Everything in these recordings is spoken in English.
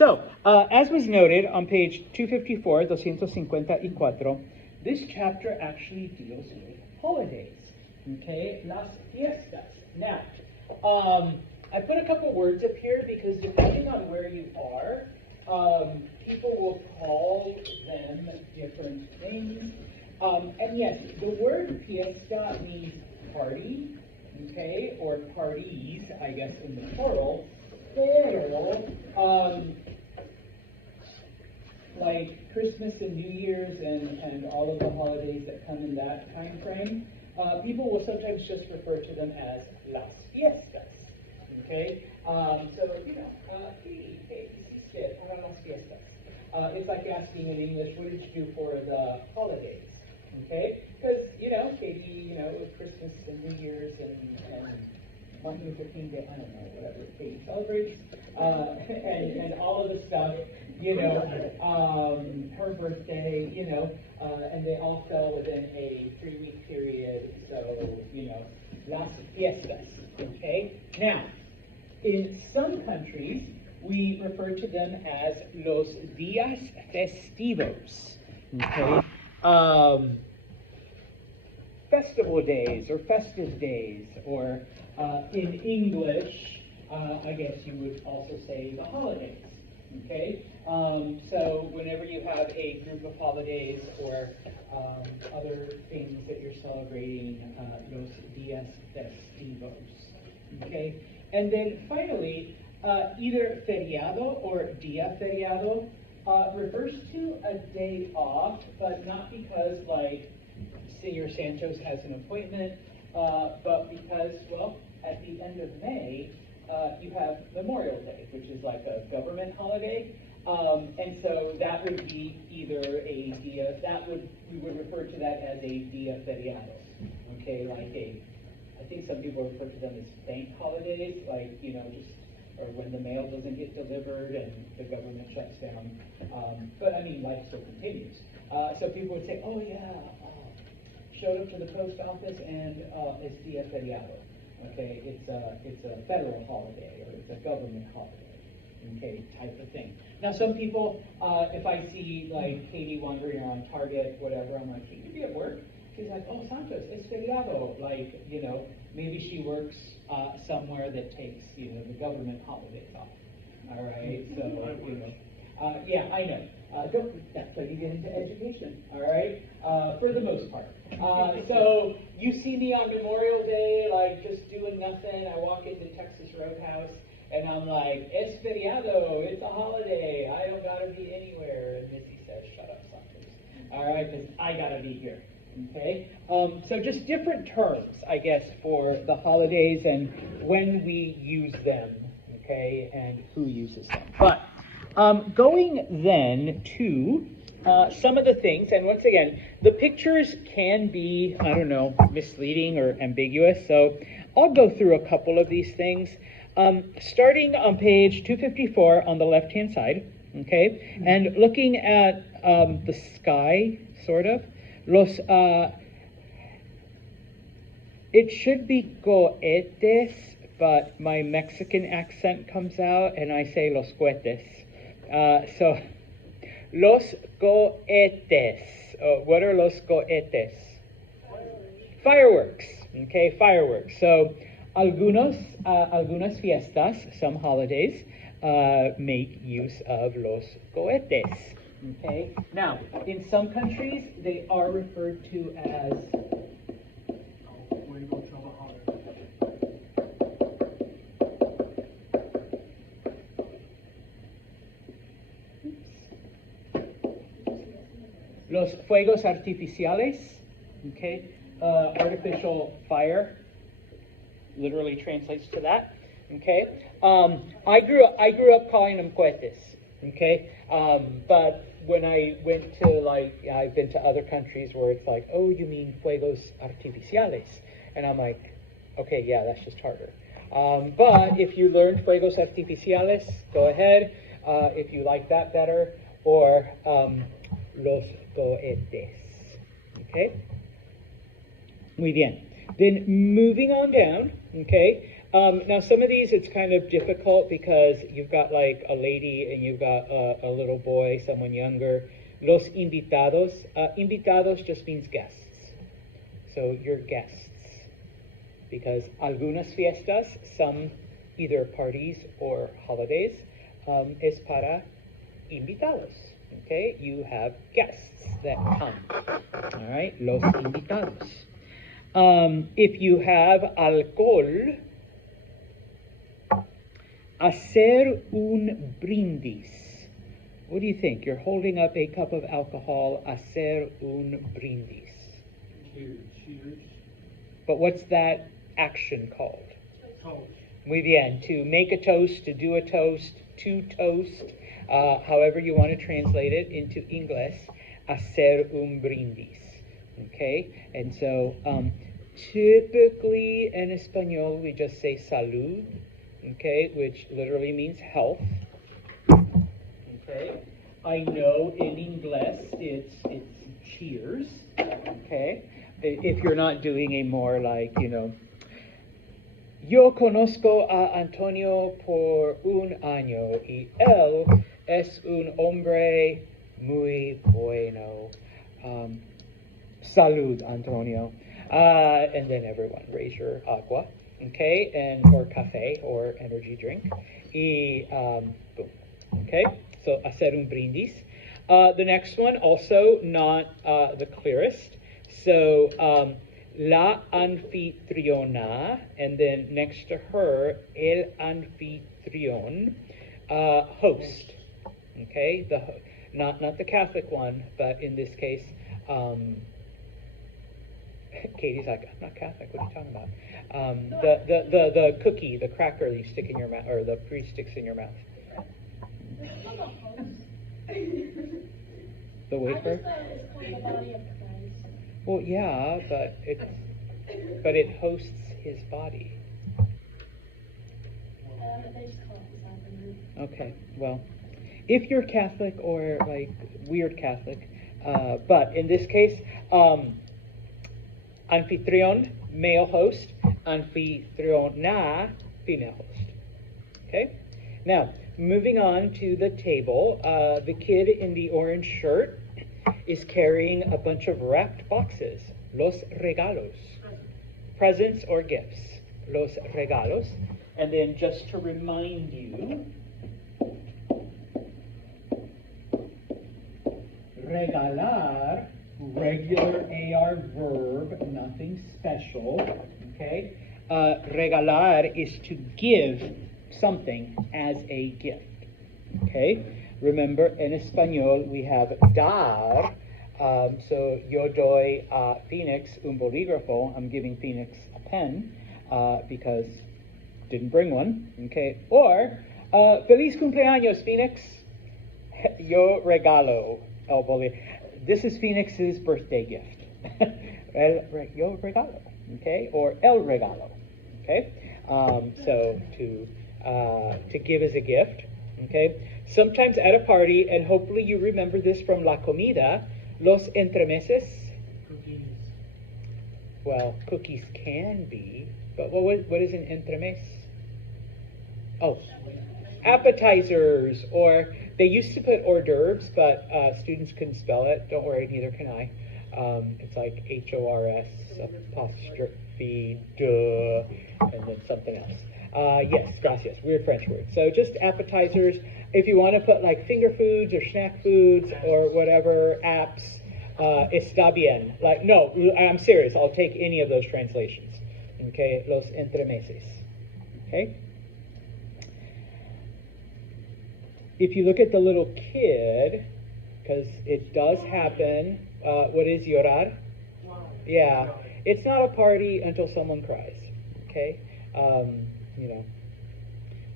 So, as was noted on page 254, 254, this chapter actually deals with holidays, okay? Las fiestas. Now, I put a couple words up here because depending on where you are, people will call them different things. And yes, the word fiesta means party, okay, or parties, I guess, in the plural. Pero, like Christmas and New Year's and all of the holidays that come in that time frame, people will sometimes just refer to them as las fiestas, okay? So, you know, hey, hiciste para las fiestas. It's like asking in English, what did you do for the holidays, okay? Because, you know, Katie, you know, with Christmas and New Year's and Martin Luther King Day, I don't know, whatever Katie celebrates, and all of the stuff, you know, her birthday, you know, and they all fell within a 3-week period, so, you know, las fiestas, okay? Now, in some countries, we refer to them as los días festivos, okay? Festival days or festive days, or in English, I guess you would also say the holidays, okay? So whenever you have a group of holidays or other things that you're celebrating, los días festivos, okay? And then finally, either feriado or día feriado refers to a day off, but not because, like, Senor Santos has an appointment, but because, well, at the end of May, you have Memorial Day, which is like a government holiday, and so that would be either a dia, we would refer to that as a dia feriado, okay, like I think some people refer to them as bank holidays, like, you know, just, or when the mail doesn't get delivered and the government shuts down, but I mean, life still continues. So people would say, oh yeah, showed up to the post office and it's dia feriado. Okay, it's a federal holiday or it's a government holiday, okay, type of thing. Now, some people, if I see like Katie wandering around Target, whatever, I'm like, you could be at work. She's like, oh, Santos, it's feriado. Like, you know, maybe she works somewhere that takes, you know, the government holidays off. All right, so you know, yeah, I know. That's why you get into education, all right? For the most part. So you see me on Memorial Day, like just doing nothing. I walk into Texas Roadhouse and I'm like, es feriado, it's a holiday. I don't gotta be anywhere. And Missy says, shut up, Santos. All right, because I gotta be here. Okay, so just different terms, I guess, for the holidays and when we use them, okay, and who uses them. But going then to some of the things, and once again, the pictures can be, I don't know, misleading or ambiguous, so I'll go through a couple of these things. Starting on page 254 on the left-hand side, okay, and looking at the sky, sort of, it should be cohetes, but my Mexican accent comes out and I say los cohetes. So, los cohetes. What are los cohetes? Fireworks. Okay, fireworks. So, algunas fiestas, some holidays, make use of los cohetes. Okay. Now, in some countries, they are referred to as los fuegos artificiales. Okay, artificial fire, literally translates to that. Okay, I grew up calling them cohetes. Okay, but when I went to, like, I've been to other countries where it's like, oh, you mean fuegos artificiales, and I'm like, okay, yeah, that's just harder. But if you learned fuegos artificiales, go ahead. If you like that better, or los cohetes. Okay. Muy bien. Then moving on down. Okay. Now, some of these, it's kind of difficult because you've got like a lady and you've got a little boy, someone younger. Los invitados. Invitados just means guests. So your guests. Because algunas fiestas, some either parties or holidays, es para invitados. Okay, you have guests that come. All right, los invitados. If you have alcohol, hacer un brindis. What do you think? You're holding up a cup of alcohol, hacer un brindis. Cheers. But what's that action called? Toast. Muy bien. To make a toast, to do a toast, to toast, however you want to translate it into English, hacer un brindis. Okay? And so, typically in Espanol, we just say salud, okay, which literally means health. Okay? I know in English it's cheers, okay? If you're not doing a more like, yo conozco a Antonio por un año y él es un hombre muy bueno. Salud, Antonio. And then everyone raise your agua, okay, or café or energy drink. Y boom. Okay, so hacer un brindis. The next one also not the clearest. So la anfitriona, and then next to her, el anfitrión, host. Okay, not the Catholic one, but in this case, Katie's like, I'm not Catholic. What are you talking about? The cookie, the cracker that you stick in your mouth, or the priest sticks in your mouth. The wafer. Well, yeah, but it hosts his body. Okay, well, if you're Catholic or like weird Catholic, but in this case, anfitrión, male host, anfitriona, female host. Okay, now moving on to the table, the kid in the orange shirt is carrying a bunch of wrapped boxes. Los regalos. Presents or gifts. Los regalos. And then just to remind you, regalar, regular AR verb, nothing special. Okay? Regalar is to give something as a gift. Okay? Remember, in Espanol, we have dar. So, yo doy a Phoenix un bolígrafo. I'm giving Phoenix a pen because didn't bring one. Okay? Or, feliz cumpleaños, Phoenix. Yo regalo el bolígrafo. This is Phoenix's birthday gift. Yo regalo. Okay? Or el regalo. Okay? So, to give as a gift. Okay? Sometimes at a party, and hopefully you remember this from La Comida, los entremeses. Cookies. Well, cookies can be, but what is an entremes? Oh, appetizers, or they used to put hors d'oeuvres, but students couldn't spell it. Don't worry, neither can I. It's like HORS, apostrophe, duh, and then something else. Yes, gracias, weird French word. So just appetizers. If you want to put like finger foods or snack foods or whatever, apps, está bien. Like, no, I'm serious. I'll take any of those translations. Okay, los entremeses. Okay? If you look at the little kid, because it does happen, what is llorar? Yeah, it's not a party until someone cries. Okay?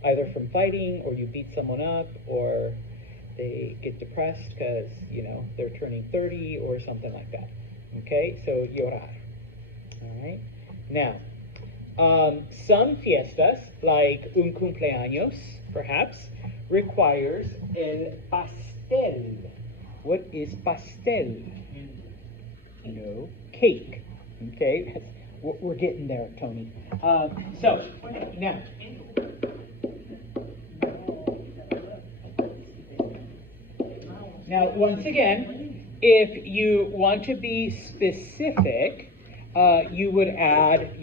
Either from fighting, or you beat someone up, or they get depressed because, they're turning 30 or something like that. Okay, so llorar. All right. Now, some fiestas, like un cumpleaños, perhaps, requires el pastel. What is pastel? No, cake. Okay, We're getting there, Tony. So, now. Now, once again, if you want to be specific, you would add,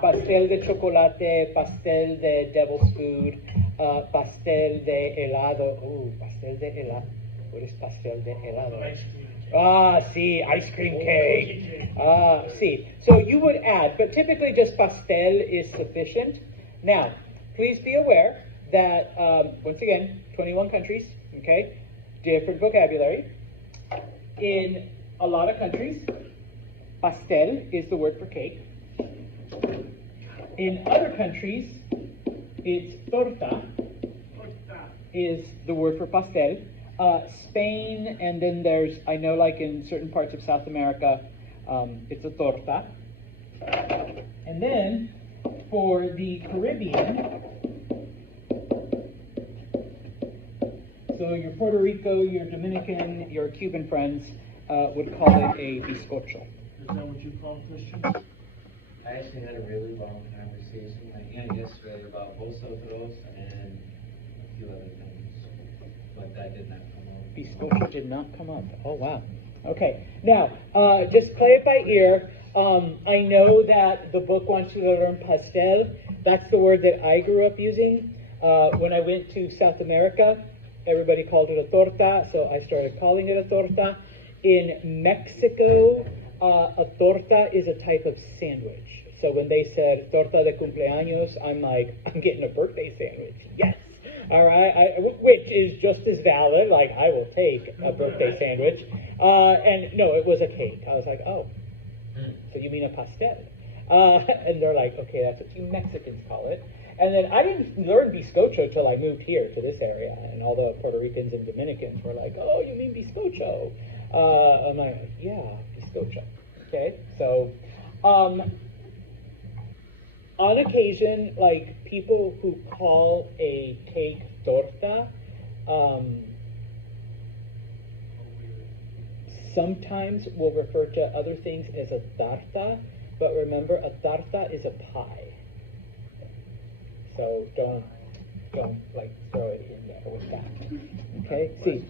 pastel de chocolate, pastel de devil's food, pastel de helado. Oh, pastel de helado. What is pastel de helado? Ice cream. See, ice cream cake. See. So you would add, but typically just pastel is sufficient. Now, please be aware that, once again, 21 countries, okay, different vocabulary. In a lot of countries, pastel is the word for cake. In other countries, it's torta is the word for pastel. Spain, and then there's, I know like in certain parts of South America, it's a torta. And then for the Caribbean, so your Puerto Rico, your Dominican, your Cuban friends would call it a bizcocho. Is that what you call Christian? I actually had a really long conversation with my aunt yesterday about vosotros and a few other things, but that did not come up. Bizcocho did not come up. Oh, wow. Okay. Now, just play it by ear. I know that the book wants you to learn pastel. That's the word that I grew up using. When I went to South America, everybody called it a torta, so I started calling it a torta. In Mexico, a torta is a type of sandwich. So when they said torta de cumpleaños, I'm like, I'm getting a birthday sandwich. Yes. All right. Which is just as valid. Like, I will take a birthday sandwich. And no, it was a cake. I was like, oh, so you mean a pastel? And they're like, okay, that's what you Mexicans call it. And then I didn't learn bizcocho till I moved here to this area. And all the Puerto Ricans and Dominicans were like, oh, you mean bizcocho? I'm like, yeah, bizcocho. Okay, so on occasion, like people who call a cake torta, sometimes will refer to other things as a tarta, but remember, a tarta is a pie. So don't like throw it in there with that. Okay, see.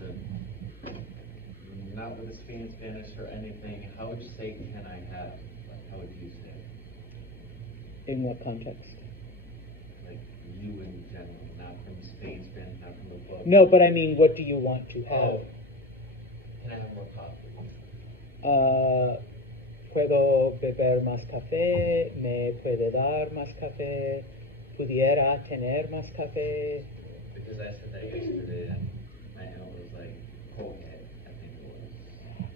Not with a Spanish or anything, how would you say can I have? Like, how would you say it? In what context? Like you in general, not from Spanish, not from the book. No, but I mean, what do you want to have? Can I have more coffee? Puedo beber más café, me puede dar más café, pudiera tener más café. Because I said that yesterday, and my aunt was like, cokehead, I think it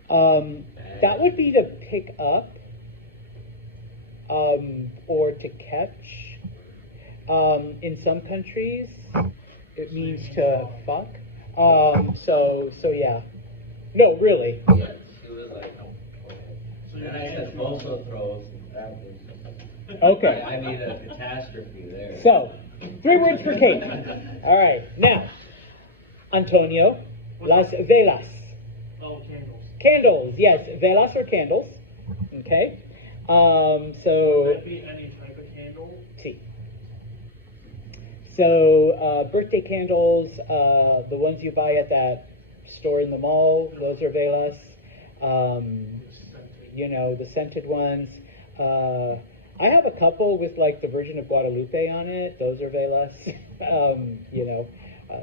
was. That would be to pick up, or to catch. In some countries, it means to fuck. So yeah. No, really. Yeah, she was like, no, cokehead. So And I said vosotros, that was Okay. I mean a catastrophe there. So, 3 words for cake. All right. Now, Antonio, las velas. Oh, candles. Candles, yes. Velas are candles. Okay. Would So, that be any type of candle? sí. So, birthday candles, the ones you buy at that store in the mall, those are velas. The scented ones. I have a couple with like the Virgin of Guadalupe on it. Those are velas.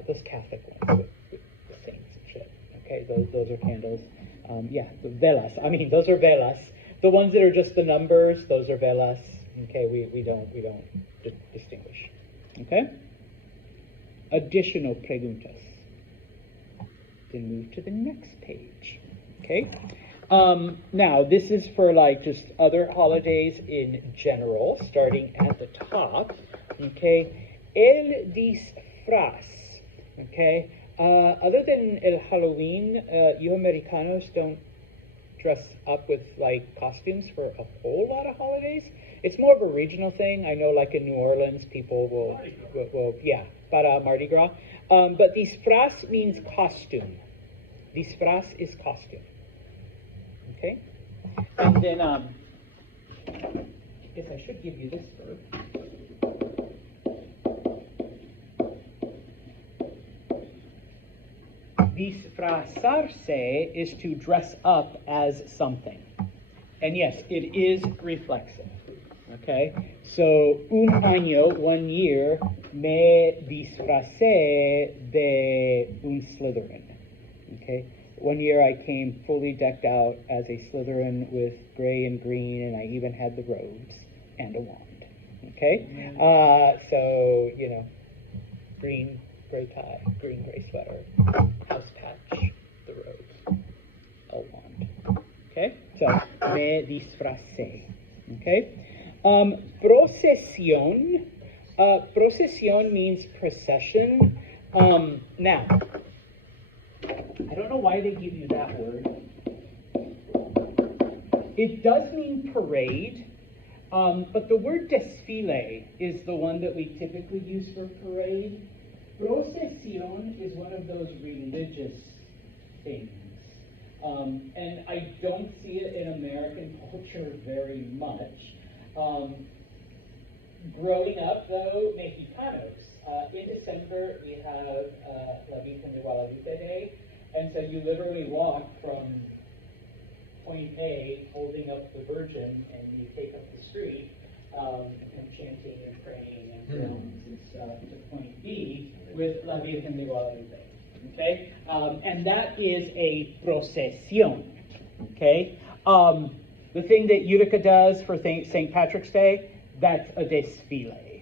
Those Catholic ones with the saints and shit. Okay, those are candles. The velas. I mean, those are velas. The ones that are just the numbers, those are velas. Okay, we don't distinguish. Okay. Additional preguntas. Then move to the next page. Okay. Now, this is for like just other holidays in general, starting at the top. Okay. El disfraz. Okay. Other than el Halloween, you Americanos don't dress up with like costumes for a whole lot of holidays. It's more of a regional thing. I know like in New Orleans, people will para Mardi Gras. But disfraz means costume. Disfraz is costume. Okay? And then guess I should give you this verb. Disfrazarse is to dress up as something. And yes, it is reflexive. Okay? So, un año, 1 year, me disfracé de un Slytherin. Okay? 1 year I came fully decked out as a Slytherin with gray and green, and I even had the robes and a wand. Okay? So, you know, green, gray tie, green, gray sweater, house patch, the robes, a wand. Okay? So, me disfracé. Okay? Procesión. Procesión means procession. Now, I don't know why they give you that word. It does mean parade, but the word desfile is the one that we typically use for parade. Procesión is one of those religious things. And I don't see it in American culture very much. Growing up, though, Mexicanos, in December we have La Virgen de Guadalupe Day, and so you literally walk from point A, holding up the Virgin, and you take up the street, and chanting and praying and films and stuff to point B with La Virgen de Guadalupe. Okay? And that is a procesión. Okay? The thing that Utica does for St. Patrick's Day, that's a desfile.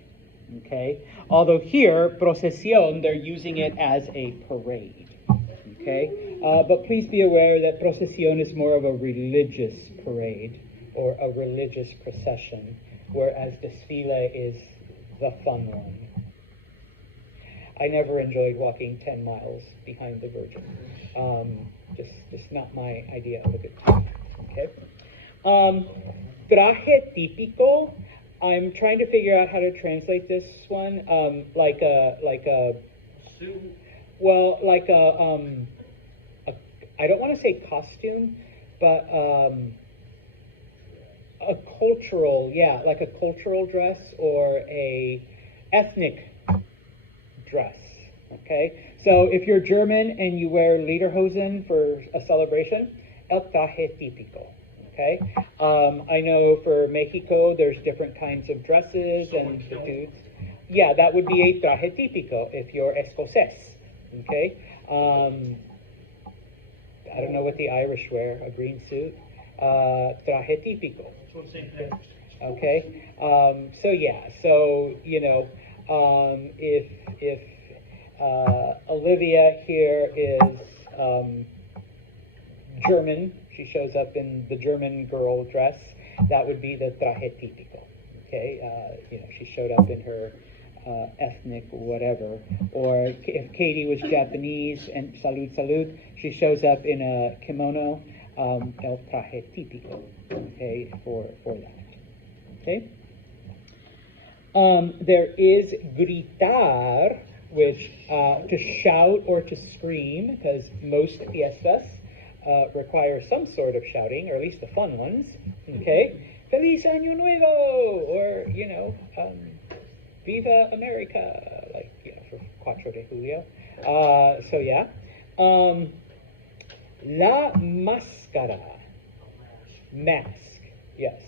Okay? Although here, procesión, they're using it as a parade. Okay? But please be aware that procesión is more of a religious parade or a religious procession, whereas desfile is the fun one. I never enjoyed walking 10 miles behind the Virgin. Just not my idea of a good time. Okay? Traje típico. I'm trying to figure out how to translate this one. Like a I don't want to say costume, but a cultural, like a cultural dress or a ethnic dress. Okay, so if you're German and you wear lederhosen for a celebration, el traje típico. Okay, I know for Mexico there's different kinds of dresses and the dudes. Yeah, that would be a traje típico if you're escocés. Okay, I don't know what the Irish wear, a green suit. Traje típico. Okay, so you know, if Olivia here is German, she shows up in the German girl dress, that would be the traje típico. Okay, you know, she showed up in her ethnic whatever. Or if Katie was Japanese and salud, she shows up in a kimono, el traje típico. Okay, for that. Okay. There is gritar, which to shout or to scream, because most fiestas require some sort of shouting, or at least the fun ones. Okay, Feliz Año Nuevo, or you know, Viva America, like for 4 de Julio. So yeah, la máscara, mask. Yes.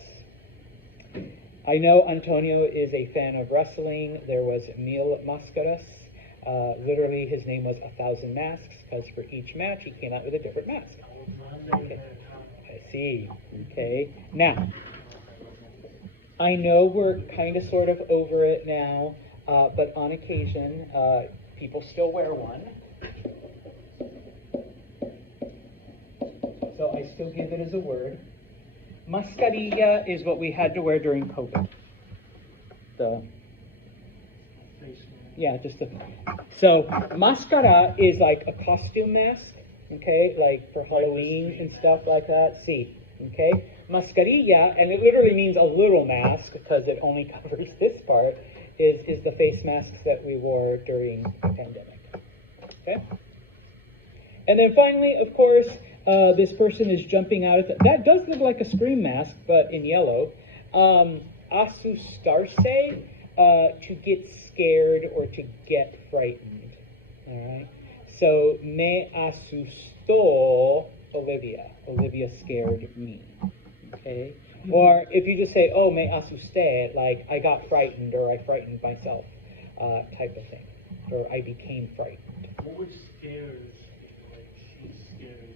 I know Antonio is a fan of wrestling. There was Mil Máscaras. Literally, his name was 1,000 Masks, because for each match, he came out with a different mask. Okay. I see. Okay. Now, I know we're kind of sort of over it now, but on occasion, people still wear one. So I still give it as a word. Mascarilla is what we had to wear during COVID. So mascara is like a costume mask, okay, like for Halloween and stuff like that. See, okay, mascarilla, and it literally means a little mask because it only covers this part. Is the face masks that we wore during the pandemic. Okay, and then finally, of course. This person is jumping out. That does look like a scream mask, but in yellow. asustarse, to get scared or to get frightened. All right. So me asustó Olivia. Olivia scared me. Okay. Or if you just say, oh, me asusté, like I got frightened or I frightened myself, type of thing. Or I became frightened. What was scared? Like she's scared.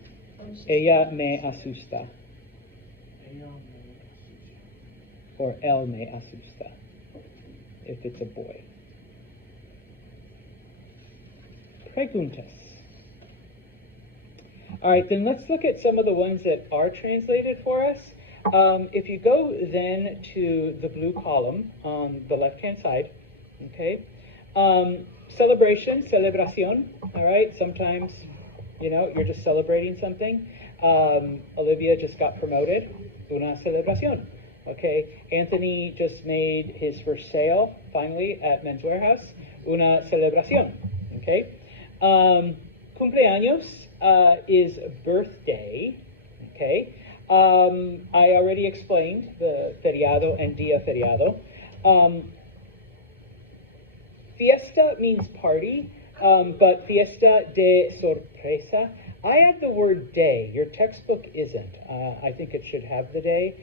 Ella me asusta. Ella me Or él me asusta, if it's a boy. Preguntas. All right, then let's look at some of the ones that are translated for us. If you go then to the blue column on the left-hand side, okay, celebration, celebración, all right, sometimes, you're just celebrating something. Olivia just got promoted, una celebración, okay. Anthony just made his first sale, finally, at Men's Warehouse, una celebración, okay. Cumpleaños is birthday, okay. I already explained the feriado and día feriado. Fiesta means party, but fiesta de sorpresa. I add the word day. Your textbook isn't. I think it should have the day.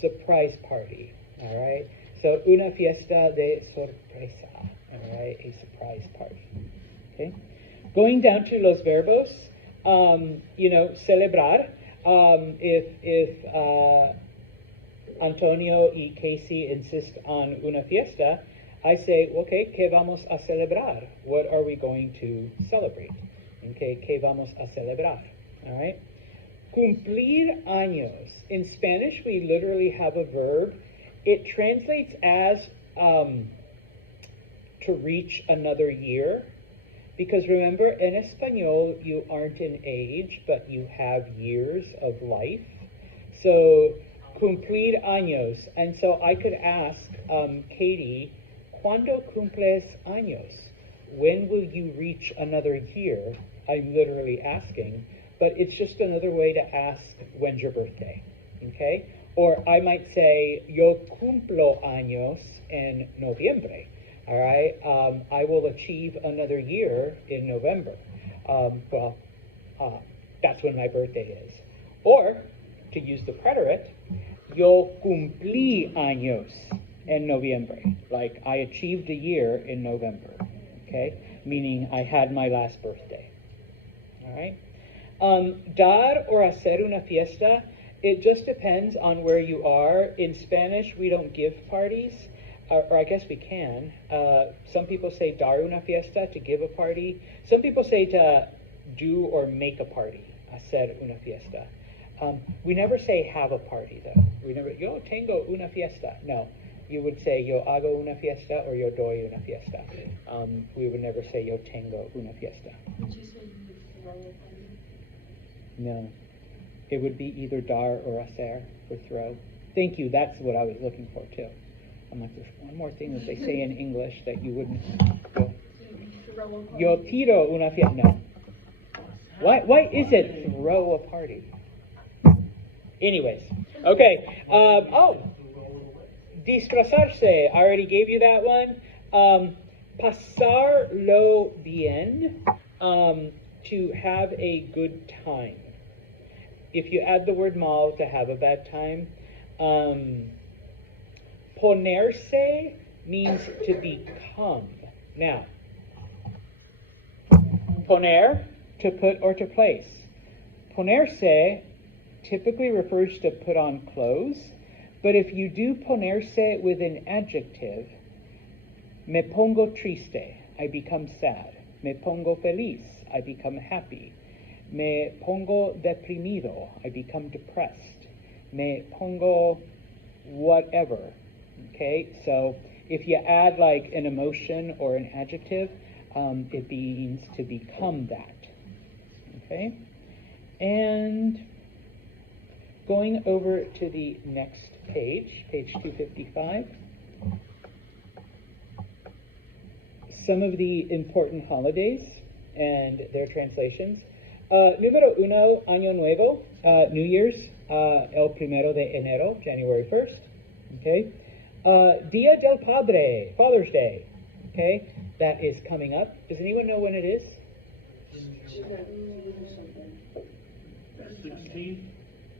Surprise party, all right? So, una fiesta de sorpresa, all right? A surprise party, okay? Going down to los verbos, celebrar. If Antonio y Casey insist on una fiesta, I say, okay, ¿qué vamos a celebrar? What are we going to celebrate? Okay, ¿qué vamos a celebrar? All right. Cumplir años. In Spanish, we literally have a verb. It translates as to reach another year. Because remember, in Espanol, you aren't in age, but you have years of life. So, cumplir años. And so I could ask Katie, ¿cuándo cumples años? When will you reach another year? I'm literally asking, but it's just another way to ask, when's your birthday? Okay? Or I might say, yo cumplo años en noviembre. All right, I will achieve another year in November. That's when my birthday is. Or, to use the preterite, yo cumplí años en noviembre. Like, I achieved a year in November, okay? Meaning I had my last birthday. All right? Dar or hacer una fiesta, it just depends on where you are. In Spanish, we don't give parties. Or I guess we can. Some people say dar una fiesta, to give a party. Some people say to do or make a party, hacer una fiesta. We never say have a party, though. We never, yo tengo una fiesta. No, you would say yo hago una fiesta or yo doy una fiesta. We would never say yo tengo una fiesta. Would you say you would throw a party? No, it would be either dar or hacer for throw. Thank you, that's what I was looking for, too. I'm like, there's one more thing that they say in English that you wouldn't. Yo tiro una fiesta. No. Why is it throw a party? Anyways, okay. Disfrazarse. I already gave you that one. Pasarlo bien. To have a good time. If you add the word mal, to have a bad time. Ponerse means to become. Now, poner, to put or to place. Ponerse typically refers to put on clothes, but if you do ponerse with an adjective, me pongo triste, I become sad. Me pongo feliz, I become happy. Me pongo deprimido, I become depressed. Me pongo whatever. Okay, so if you add like an emotion or an adjective, it means to become that. Okay, and going over to the next page, page 255. Some of the important holidays and their translations. Número uno, Año Nuevo, New Year's, el primero de enero, January 1st. Okay. Dia del Padre, Father's Day. Okay, that is coming up. Does anyone know when it is? 16.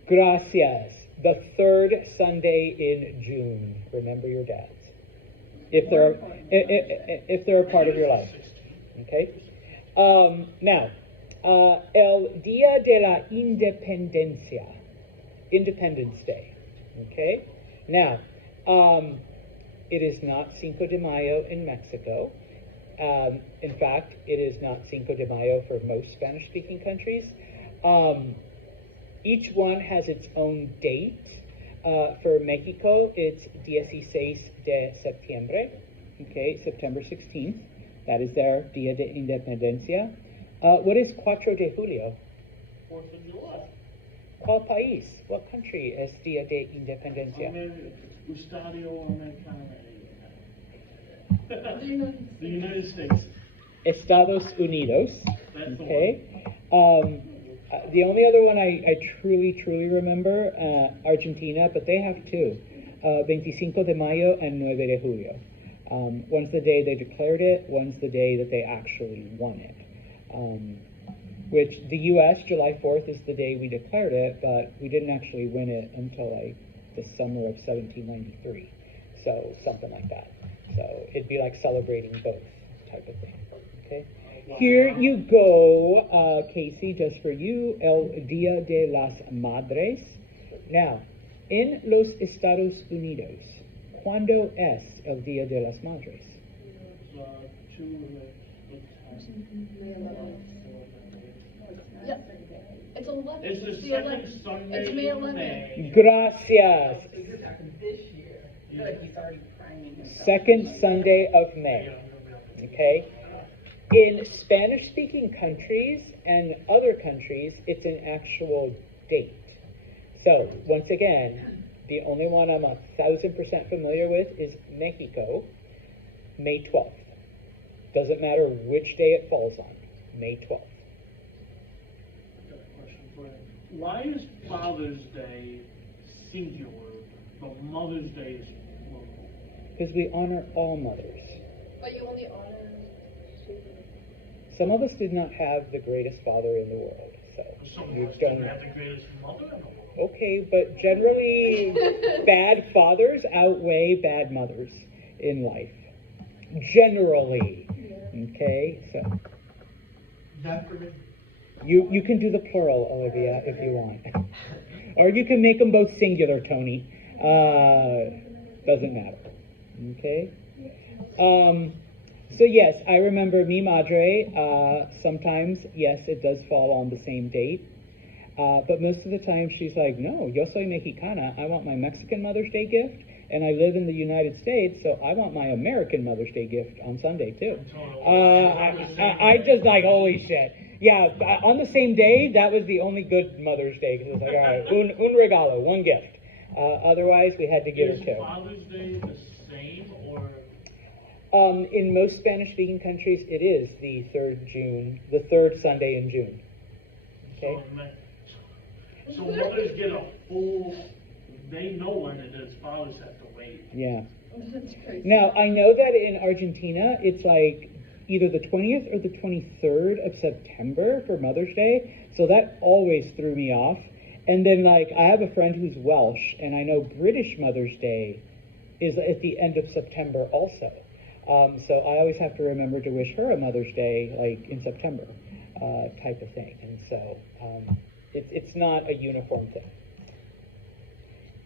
Gracias. The third Sunday in June. Remember your dads, if they're a part of your life. Okay. Now, el Día de la Independencia, Independence Day. Okay. Now, it is not Cinco de Mayo in Mexico. In fact, it is not Cinco de Mayo for most Spanish-speaking countries. Each one has its own date. For Mexico, it's 16 de septiembre, okay, September 16th. That is their Día de Independencia. What is 4 de julio? 4th of July. ¿Cuál país? What country es Día de Independencia? Estadio Americano. The United States. Estados Unidos. That's the Okay. The only other one I truly remember, Argentina, but they have two, 25 de Mayo and 9 de Julio. One's the day they declared it, one's the day that they actually won it. Which the U.S., July 4th is the day we declared it, but we didn't actually win it until like the summer of 1793. So something like that. So it'd be like celebrating both type of thing. Okay. Here you go, Casey, just for you, el Día de las Madres. Now, en los Estados Unidos, ¿cuándo es el Día de las Madres? Yep. It's 11. It's the the second 11th. Sunday It's May in 11th. May. Gracias. This happened this year. I feel like he's already crying himself. Second Sunday of May. Okay? In Spanish-speaking countries and other countries, it's an actual date. So, once again, the only one I'm 1,000% familiar with is Mexico, May 12th. Doesn't matter which day it falls on, May 12th. Got a question for you. Why is Father's Day singular, but Mother's Day is plural? Because we honor all mothers. But you only honor two. Some of us did not have the greatest father in the world, so Some you of us don't. didn't have the greatest mother in the world. Okay, but generally, bad fathers outweigh bad mothers in life. Generally. Okay, so. That for me. You can do the plural, Olivia, if you want. Or you can make them both singular, Tony. Doesn't matter. Okay? So yes, I remember mi madre. Sometimes, yes, it does fall on the same date. But most of the time she's like, no, yo soy mexicana. I want my Mexican Mother's Day gift. And I live in the United States, so I want my American Mother's Day gift on Sunday, too. I just like, holy shit. Yeah, on the same day, that was the only good Mother's Day. Because it was like, all right, un regalo, one gift. Otherwise, we had to give Is her two. Father's Day the same, or? In most Spanish-speaking countries, it is the third Sunday in June. Okay? So mothers get a full, they know when it is, fathers have to wait. Yeah. That's crazy. Now, I know that in Argentina, it's like either the 20th or the 23rd of September for Mother's Day, so that always threw me off. And then, like, I have a friend who's Welsh, and I know British Mother's Day is at the end of September also. So I always have to remember to wish her a Mother's Day, like, in September, type of thing. And so it's not a uniform thing.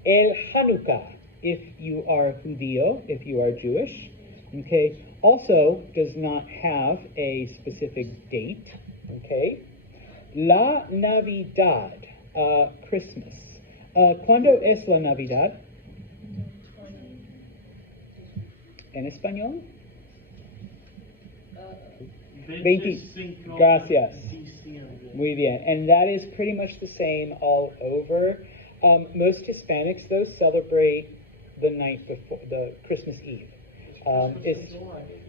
El Hanukkah, if you are Judío, if you are Jewish, okay, also does not have a specific date, okay. La Navidad, Christmas. ¿Cuándo es la Navidad? ¿En español? 25 Gracias. diciembre. Muy bien. And that is pretty much the same all over. Most Hispanics, though, celebrate the night before, the Christmas Eve.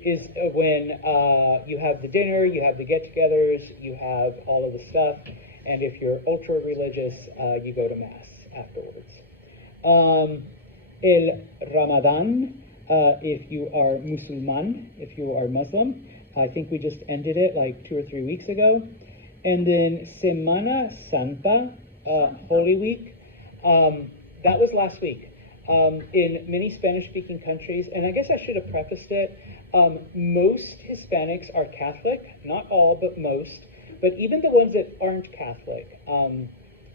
Is when you have the dinner, you have the get-togethers, you have all of the stuff, and if you're ultra-religious, you go to Mass afterwards. El Ramadan, if you are Musulman, if you are Muslim. I think we just ended it like 2 or 3 weeks ago. And then Semana Santa, Holy Week. That was last week. In many Spanish-speaking countries, and I guess I should have prefaced it, most Hispanics are Catholic, not all, but most. But even the ones that aren't Catholic,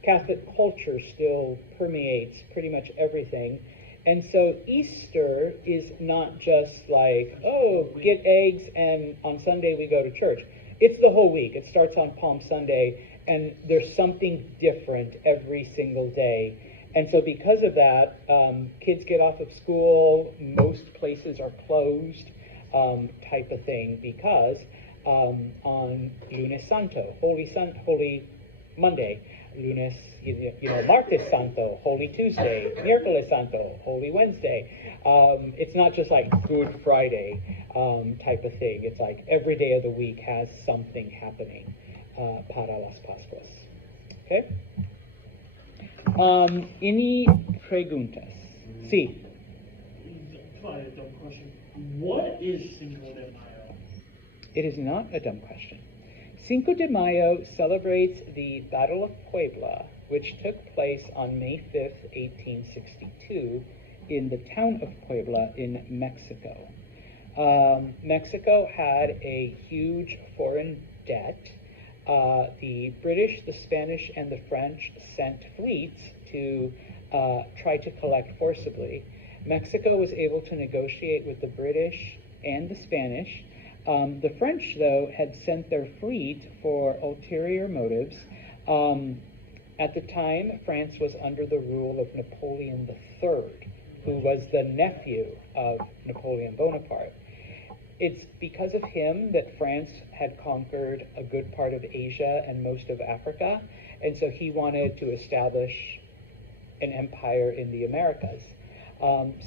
Catholic culture still permeates pretty much everything. And so Easter is not just like, oh, get eggs and on Sunday we go to church. It's the whole week. It starts on Palm Sunday, and there's something different every single day. And so because of that, kids get off of school, most places are closed, type of thing, because on Lunes Santo, Holy Monday, Lunes, Martes Santo, Holy Tuesday, Miércoles Santo, Holy Wednesday. It's not just like Good Friday type of thing. It's like every day of the week has something happening para las Pascuas. Okay? Any preguntas? Sí. Probably a dumb question. What is Cinco de Mayo? It is not a dumb question. Cinco de Mayo celebrates the Battle of Puebla, which took place on May 5th, 1862, in the town of Puebla in Mexico. Mexico had a huge foreign debt. The British, the Spanish, and the French sent fleets to try to collect forcibly. Mexico was able to negotiate with the British and the Spanish. The French, though, had sent their fleet for ulterior motives. At the time, France was under the rule of Napoleon III, who was the nephew of Napoleon Bonaparte. It's because of him that France had conquered a good part of Asia and most of Africa, and so he wanted to establish an empire in the Americas.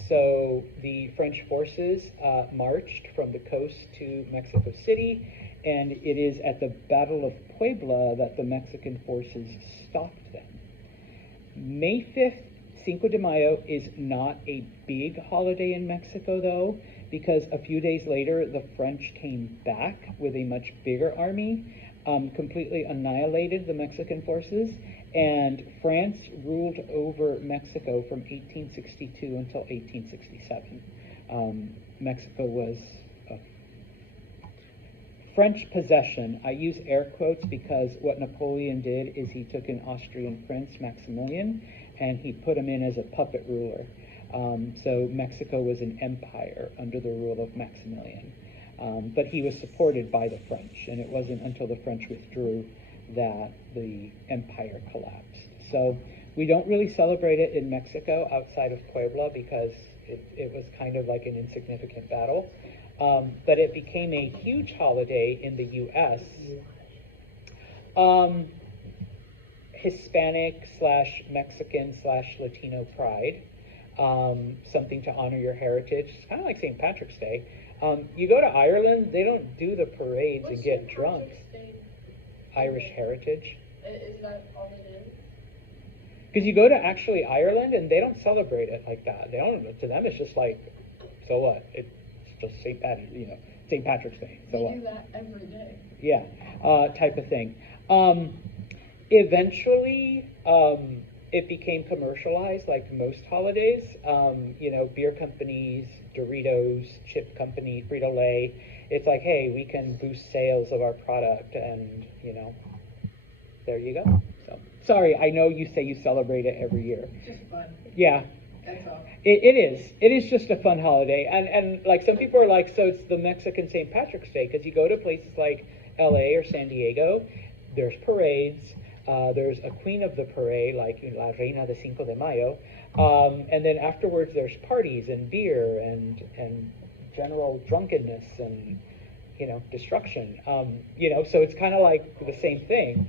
So the French forces marched from the coast to Mexico City, and it is at the Battle of Puebla that the Mexican forces stopped them. May 5th, Cinco de Mayo, is not a big holiday in Mexico, though, because a few days later, the French came back with a much bigger army, completely annihilated the Mexican forces, and France ruled over Mexico from 1862 until 1867. Mexico was a French possession. I use air quotes because what Napoleon did is he took an Austrian prince, Maximilian, and he put him in as a puppet ruler. So Mexico was an empire under the rule of Maximilian. But he was supported by the French, and it wasn't until the French withdrew that the empire collapsed. So we don't really celebrate it in Mexico outside of Puebla because it was kind of like an insignificant battle. But it became a huge holiday in the U.S. Hispanic/Mexican/Latino pride. Something to honor your heritage. It's kind of like St. Patrick's Day. You go to Ireland, they don't do the parades and get drunk. Irish heritage. Is that all it is? Because you go to actually Ireland and they don't celebrate it like that. They don't. To them, it's just like, so what? It's just St. Patrick's Day. So They what? do that every day. Yeah, type of thing. Eventually, it became commercialized like most holidays. Beer companies, Doritos, chip company, Frito-Lay. It's like, hey, we can boost sales of our product, and there you go. So sorry, I know you say you celebrate it every year. It's just fun. Yeah. That's all. It is. It is just a fun holiday. And like some people are like, so it's the Mexican St. Patrick's Day, because you go to places like LA or San Diego, there's parades, there's a queen of the parade, like La Reina de Cinco de Mayo, and then afterwards there's parties and beer and general drunkenness and, destruction. So it's kind of like the same thing.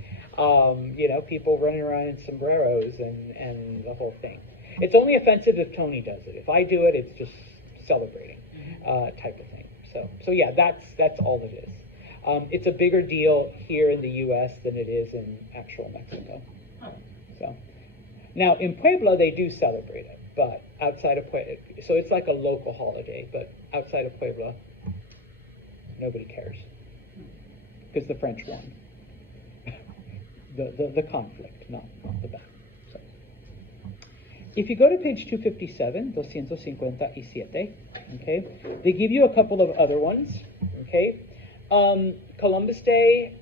People running around in sombreros and the whole thing. It's only offensive if Tony does it. If I do it, it's just celebrating, type of thing. So yeah, that's all it is. It's a bigger deal here in the U.S. than it is in actual Mexico. So now in Puebla, they do celebrate it. But outside of Puebla, so it's like a local holiday, but outside of Puebla, nobody cares. Because the French won. the conflict, not the battle. So. If you go to page 257, 257, okay, they give you a couple of other ones, okay. Columbus Day,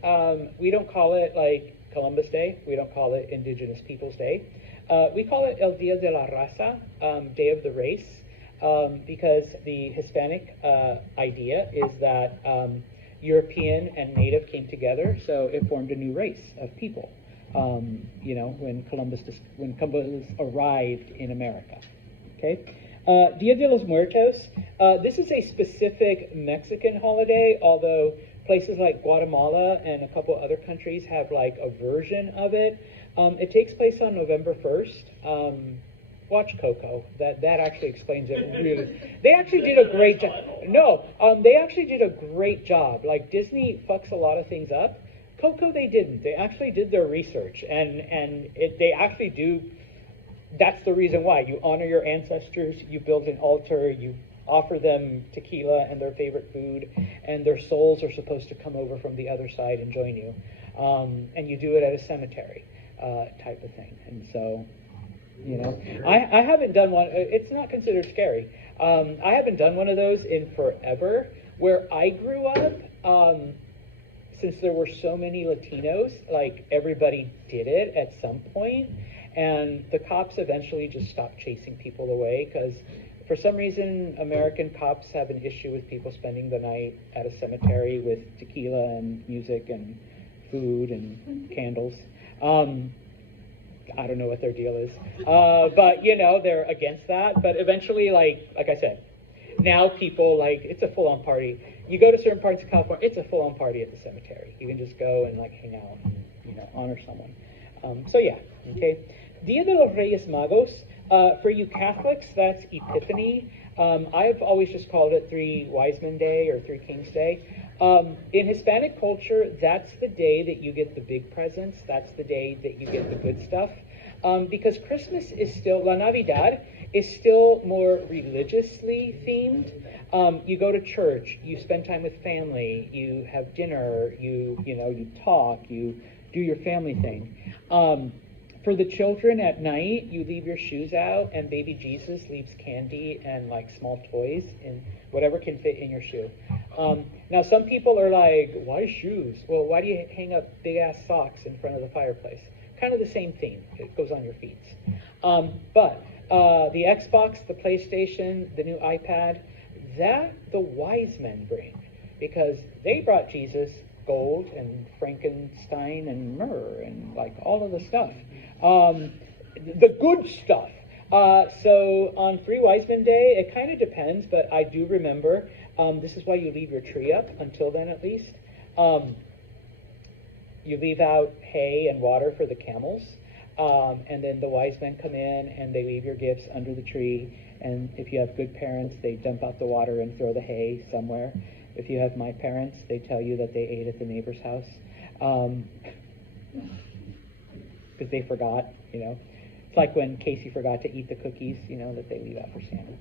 we don't call it like Columbus Day. We don't call it Indigenous Peoples Day. We call it El Día de la Raza, Day of the Race, because the Hispanic idea is that European and Native came together, so it formed a new race of people. When Columbus arrived in America. Okay, Dia de los Muertos. This is a specific Mexican holiday, although places like Guatemala and a couple other countries have like a version of it. It takes place on November 1st. Watch Coco. That actually explains it really. They actually did a great job. No, they actually did a great job. Like Disney fucks a lot of things up. Coco, they didn't. They actually did their research, and they actually do. That's the reason why you honor your ancestors. You build an altar. You offer them tequila and their favorite food, and their souls are supposed to come over from the other side and join you. And you do it at a cemetery type of thing. And so, I haven't done one. It's not considered scary. I haven't done one of those in forever. Where I grew up, since there were so many Latinos, like everybody did it at some point, and the cops eventually just stopped chasing people away because for some reason American cops have an issue with people spending the night at a cemetery with tequila and music and food and candles. I don't know what their deal is, but they're against that. But eventually, like I said, now people it's a full-on party. You go to certain parts of California, it's a full-on party at the cemetery. You can just go and hang out and honor someone. Okay. Dia de los Reyes Magos. For you Catholics, that's Epiphany. I've always just called it Three Wise Men Day or Three Kings Day. In Hispanic culture, that's the day that you get the big presents. That's the day that you get the good stuff. Because Christmas is still, La Navidad is still more religiously themed. You go to church, you spend time with family, you have dinner, you talk, you do your family thing. For the children at night, you leave your shoes out, and baby Jesus leaves candy and small toys and whatever can fit in your shoe. Now some people are like, why shoes? Well, why do you hang up big ass socks in front of the fireplace? Kind of the same theme. It goes on your feet. But the Xbox, the PlayStation, the new iPad, that the wise men bring, because they brought Jesus gold and Frankenstein and myrrh and all of the stuff. The good stuff. So on Three Wise Men Day, it kind of depends, but I do remember, this is why you leave your tree up until then at least. You leave out hay and water for the camels, and then the wise men come in and they leave your gifts under the tree, and if you have good parents, they dump out the water and throw the hay somewhere. If you have my parents, they tell you that they ate at the neighbor's house. Because they forgot, It's like when Casey forgot to eat the cookies, that they leave out for Santa.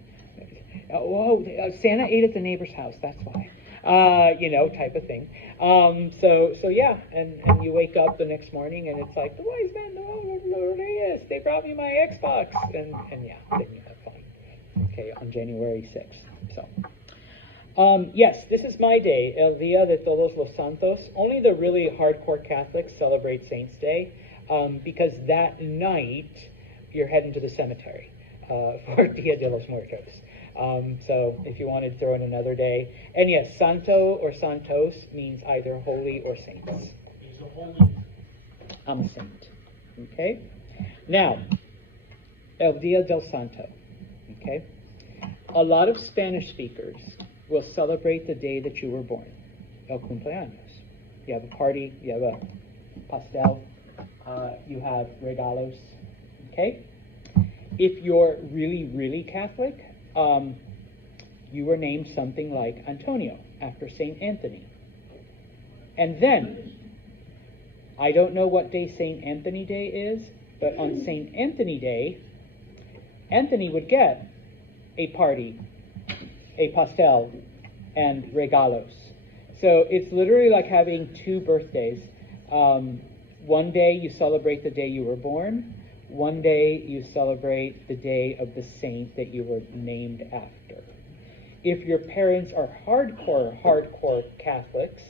Santa ate at the neighbor's house, that's why. Type of thing. So yeah, and you wake up the next morning and it's like, the wise men, they brought me my Xbox. And yeah, then you have fun. Okay, on January 6th. So. Yes, this is my day, El Día de Todos los Santos. Only the really hardcore Catholics celebrate Saints' Day. Because that night you're heading to the cemetery for Dia de los Muertos. So if you wanted to throw in another day. And yes, Santo or Santos means either holy or saints. He's a holy. I'm a saint. Okay? Now, El Dia del Santo. Okay? A lot of Spanish speakers will celebrate the day that you were born. El cumpleaños. You have a party, you have a pastel. You have regalos, okay? If you're really, really Catholic, you were named something like Antonio, after St. Anthony. And then, I don't know what day St. Anthony Day is, but on St. Anthony Day, Anthony would get a party, a pastel, and regalos. So it's literally like having two birthdays. One day you celebrate the day you were born. One day you celebrate the day of the saint that you were named after. If your parents are hardcore Catholics,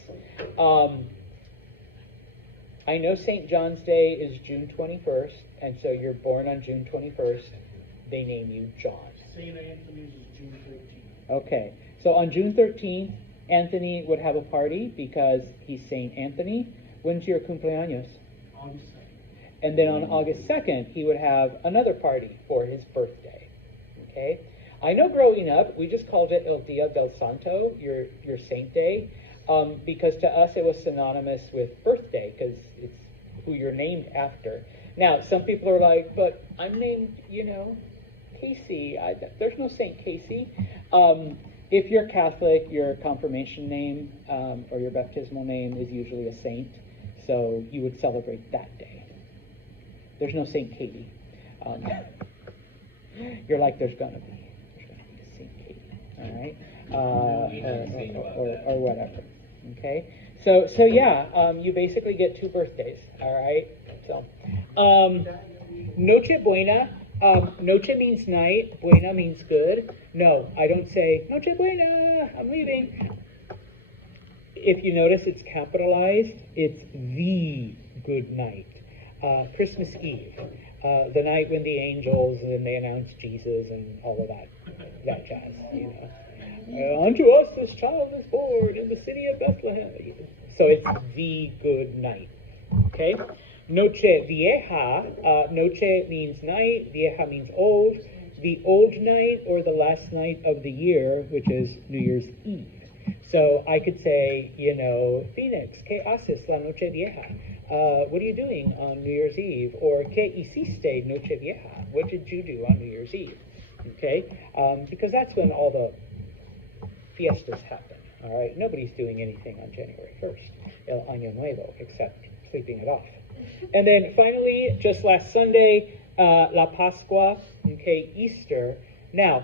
I know St. John's Day is June 21st, and so you're born on June 21st. They name you John. St. Anthony's is June 13th. Okay, so on June 13th, Anthony would have a party because he's St. Anthony. When's your cumpleaños? August 2nd. And then on August 2nd, he would have another party for his birthday. Okay? I know growing up, we just called it El Dia del Santo, your saint day, because to us it was synonymous with birthday, because it's who you're named after. Now, some people are like, but I'm named, Casey. There's no Saint Casey. If you're Catholic, your confirmation name or your baptismal name is usually a saint, so you would celebrate that day. There's no Saint Katie. You're like, there's gonna be a Saint Katie, all right, or whatever. Okay, so yeah, you basically get two birthdays, all right. So, Noche Buena. Noche means night. Buena means good. No, I don't say Noche Buena. I'm leaving. If you notice, it's capitalized. It's the good night. Christmas Eve, the night when the angels and they announce Jesus and all of that jazz. Unto us this child is born in the city of Bethlehem. So it's the good night. Okay. Noche Vieja. Noche means night. Vieja means old. The old night or the last night of the year, which is New Year's Eve. So I could say, Phoenix, ¿qué haces la noche vieja? What are you doing on New Year's Eve? Or ¿qué hiciste noche vieja? What did you do on New Year's Eve? Okay, because that's when all the fiestas happen. All right, nobody's doing anything on January 1st, El Año Nuevo, except sleeping it off. And then finally, just last Sunday, La Pascua, okay, Easter. Now,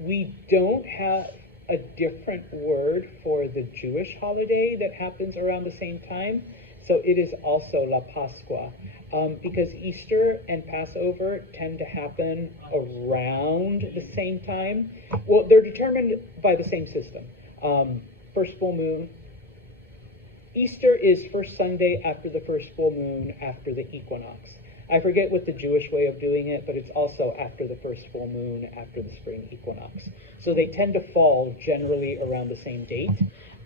we don't have a different word for the Jewish holiday that happens around the same time. So it is also La Pascua, because Easter and Passover tend to happen around the same time. Well, they're determined by the same system. First full moon. Easter is first Sunday after the first full moon after the equinox. I forget what the Jewish way of doing it, but it's also after the first full moon after the spring equinox. So they tend to fall generally around the same date.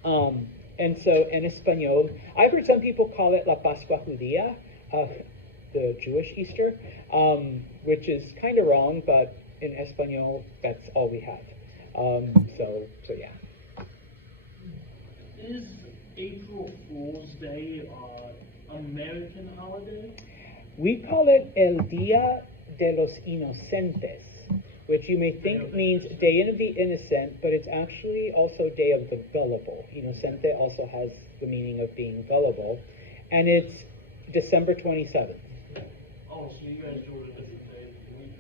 And so in Espanol, I've heard some people call it La Pascua Judía, the Jewish Easter, which is kind of wrong, but in Espanol, that's all we have. So yeah. Is April Fool's Day American holiday? We call it El Día de los Inocentes, which you may think means Day of the Innocent, but it's actually also Day of the Gullible. Inocente also has the meaning of being gullible, and it's December 27th. Oh, so you guys do it a different day of the week.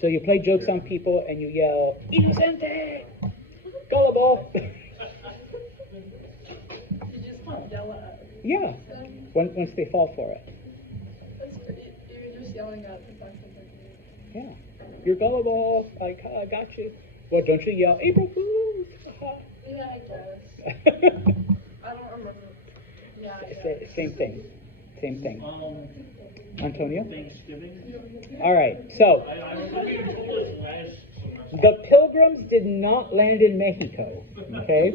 So you play jokes on people and you yell, Inocente! Gullible! You just yell at them. Yeah, once they fall for it. That's great. You're just yelling at the fact that they're Yeah. You're gullible. I got you. Well, don't you yell, April Fools! Yeah, I guess. I don't remember. Yeah, I guess. Same thing. Antonio? Thanksgiving. All right, so I was looking at this last semester. the Pilgrims did not land in Mexico, okay?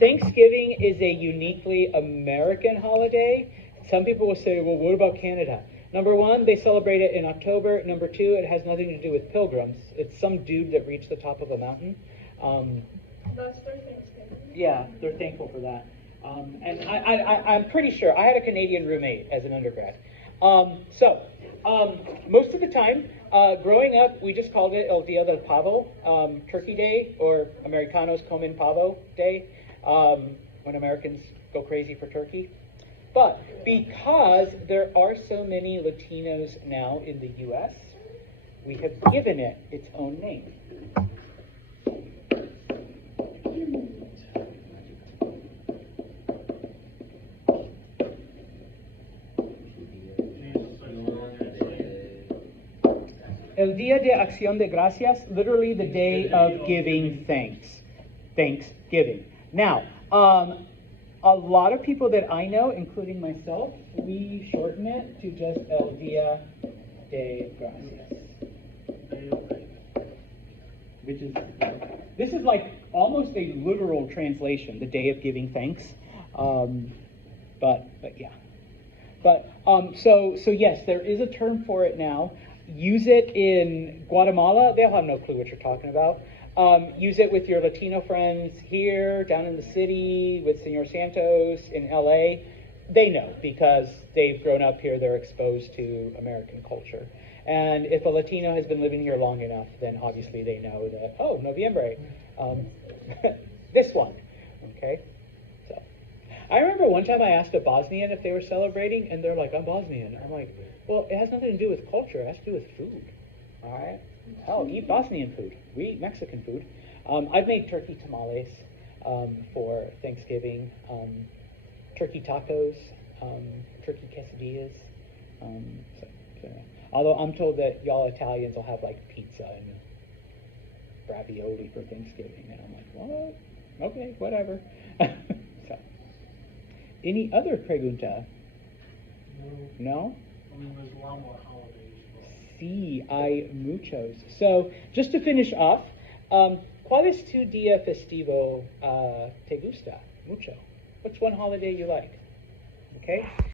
Thanksgiving is a uniquely American holiday. Some people will say, well, what about Canada? Number one, they celebrate it in October. Number two, it has nothing to do with pilgrims. It's some dude that reached the top of a mountain. That's their Thanksgiving. Yeah, they're thankful for that. And I'm pretty sure, I had a Canadian roommate as an undergrad. Most of the time, growing up, we just called it El Dia del Pavo, Turkey Day, or Americanos comen pavo day, when Americans go crazy for turkey. But because there are so many Latinos now in the U.S., We have given it its own name. El Día de Acción de Gracias, literally the day of giving thanks. Thanksgiving. Now, a lot of people that I know, including myself, we shorten it to just El Día de Gracias. Which is, this is like almost a literal translation, the day of giving thanks. But yeah. But, so yes, there is a term for it now. Use it in Guatemala. They'll have no clue what you're talking about. Use it with your Latino friends here, down in the city, with Senor Santos in LA. They know because they've grown up here, they're exposed to American culture. And if a Latino has been living here long enough, then obviously they know that, oh, Noviembre, this one, okay? So, I remember one time I asked a Bosnian if they were celebrating, and they're like, I'm Bosnian. I'm like, well, it has nothing to do with culture, it has to do with food, all right? Oh, eat Bosnian food, we eat Mexican food. I've made turkey tamales for Thanksgiving, turkey tacos, turkey quesadillas, so. Although I'm told that y'all Italians will have like pizza and ravioli for Thanksgiving, and I'm like, what? Okay, whatever. So, any other pregunta? No? I mean, there's a lot more holidays. Sí, hay muchos. So, just to finish off, ¿cuál es tu día festivo te gusta mucho? What's one holiday you like? Okay?